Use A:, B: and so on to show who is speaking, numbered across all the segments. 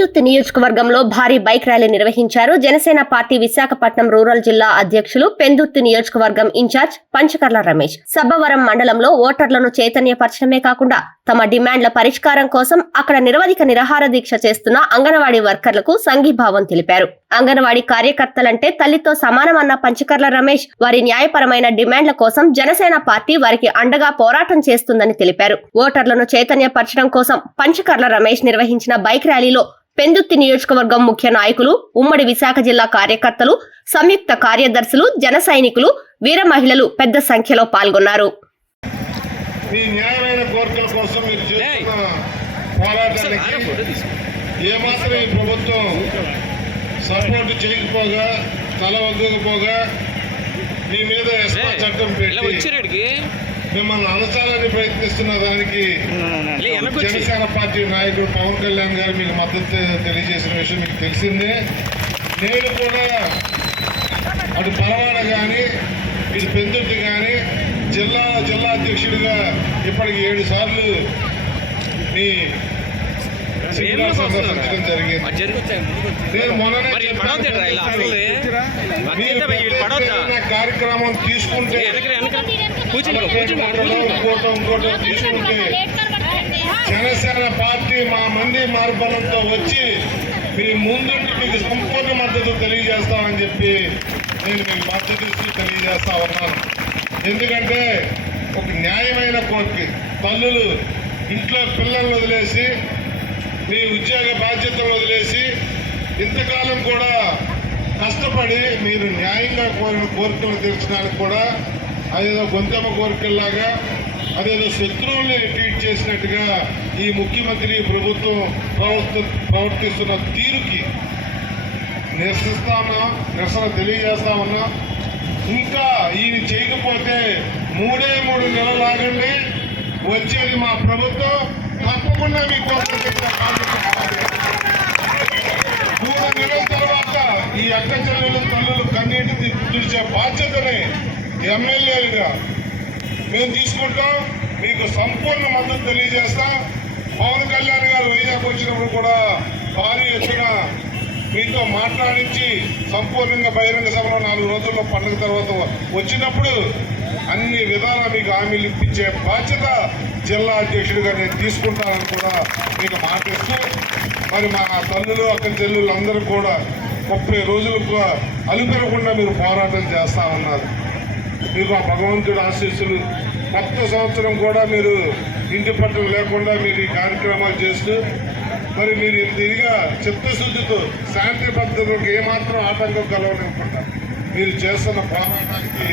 A: పెందుర్తి నియోజకవర్గంలో భారీ bike rally నిర్వహించారు జనసేన పార్టీ విశాఖపట్నం రూరల్ జిల్లా అధ్యక్షులు పెందుర్తి నియోజకవర్గం ఇన్ఛార్జ్ పంచకర్ల రమేష్. సబ్బవరం మండలంలో ఓటర్లను చైతన్యపరచడమే కాకుండా తమ డిమాండ్ల పరిష్కారం కోసం అక్కడ నిరవధిక నిరాహార దీక్ష చేస్తున్న అంగన్వాడీ వర్కర్లకు సంఘీభావం తెలిపారు. అంగన్వాడీ కార్యకర్తలంటే తల్లితో సమానమన్న పంచకర్ల రమేష్ వారి న్యాయపరమైన డిమాండ్ల కోసం జనసేన పార్టీ వారికి అండగా పోరాటం చేస్తుందని తెలిపారు. ఓటర్లను చైతన్యపరచడం కోసం పంచకర్ల రమేష్ నిర్వహించిన బైక్ ర్యాలీలో పెందుత్తి నియోజకవర్గం ముఖ్య నాయకులు ఉమ్మడి విశాఖ జిల్లా కార్యకర్తలు సంయుక్త కార్యదర్శులు జన సైనికులు వీర మహిళలు పెద్ద సంఖ్యలో పాల్గొన్నారు.
B: మీ న్యాయమైన కోరికల కోసం మీరు చేస్తున్న పోరాటానికి ఏమాత్రం ఈ ప్రభుత్వం సపోర్ట్ చేయకపోగా తల వగ్గకపోగా మీ మీద చట్టం
C: ఇలా
B: పెట్టి మిమ్మల్ని అనచాలని ప్రయత్నిస్తున్న దానికి. జనసేన పార్టీ నాయకుడు పవన్ కళ్యాణ్ గారు మీకు మద్దతు తెలియజేసిన విషయం మీకు తెలిసిందే. నేను కూడా అటు పరవాడ కానీ ఇటు పెందుర్తి కానీ జిల్లా జిల్లా అధ్యక్షుడిగా ఇప్పటికి ఏడు సార్లు మీ కార్యక్రమం తీసుకుంటే జనసేన పార్టీ మా మంది మార్బలంతో వచ్చి మీ ముందుండి మీకు సంపూర్ణ మద్దతు తెలియజేస్తామని చెప్పి నేను మీకు మద్దతు ఇస్తూ తెలియజేస్తా ఉన్నాను. ఎందుకంటే ఒక న్యాయమైన కోరిక. తల్లులు ఇంట్లో పిల్లల్ని వదిలేసి మీ ఉద్యోగ బాధ్యతలు వదిలేసి ఇంతకాలం కూడా కష్టపడి మీరు న్యాయంగా కోరిన కోరికలు తీర్చడానికి కూడా అదేదో గొంతమ కోరికల్లాగా అదేదో శత్రువుల్ని ట్వీట్ చేసినట్టుగా ఈ ముఖ్యమంత్రి ప్రభుత్వం ప్రవర్తి ప్రవర్తిస్తున్న తీరుకి నిరసిస్తా నిరసన తెలియజేస్తా ఉన్నాం ఇంకా ఈయన చేయకపోతే మూడే మూడు నెలలు ఆగండి. వచ్చేది మా ప్రభుత్వం. తప్పకుండా మీకోసం మూడు నెలల తర్వాత ఈ అక్క చెల్లెలు తల్లులు కన్నీటి చూసే బాధ్యతని ఎమ్మెల్యేలుగా మేము తీసుకుంటాం. మీకు సంపూర్ణ మద్దతు తెలియజేస్తాం. పవన్ కళ్యాణ్ గారు వైజాగ్ వచ్చినప్పుడు కూడా భారీ ఎత్తున మీతో మాట్లాడించి సంపూర్ణంగా బహిరంగ సభలో నాలుగు రోజుల్లో పండుగ తర్వాత వచ్చినప్పుడు అన్ని విధాలా మీకు హామీలు ఇప్పించే బాధ్యత జిల్లా అధ్యక్షుడిగా నేను తీసుకుంటానని కూడా మీకు మాటిస్తూ మరి మా తల్లులు అక్కడి చెల్లులు అందరూ కూడా ముప్పై రోజులు కూడా అలుపెరగకుండా మీరు పోరాటం చేస్తా ఉన్నారు. మీకు ఆ భగవంతుడు ఆశీస్సులు కొత్త సంవత్సరం కూడా మీరు ఇంటి పట్టున లేకుండా మీరు ఈ కార్యక్రమాలు చేస్తూ మరి మీరు ఇదిగా చిత్తశుద్ధితో శాంతి భద్రతలకు ఏమాత్రం ఆటంకం కలవనివ్వకుండా మీరు చేస్తున్న పోరాటానికి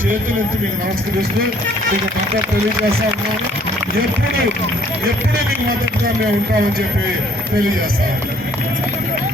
B: చేతులెత్తి మీకు నమస్కరిస్తూ మీకు పక్క తెలియజేస్తా ఉన్నాను. ఎప్పుడు ఎప్పుడు మీకు మద్దతుగా మేము ఉంటామని చెప్పి తెలియజేస్తా ఉన్నాను.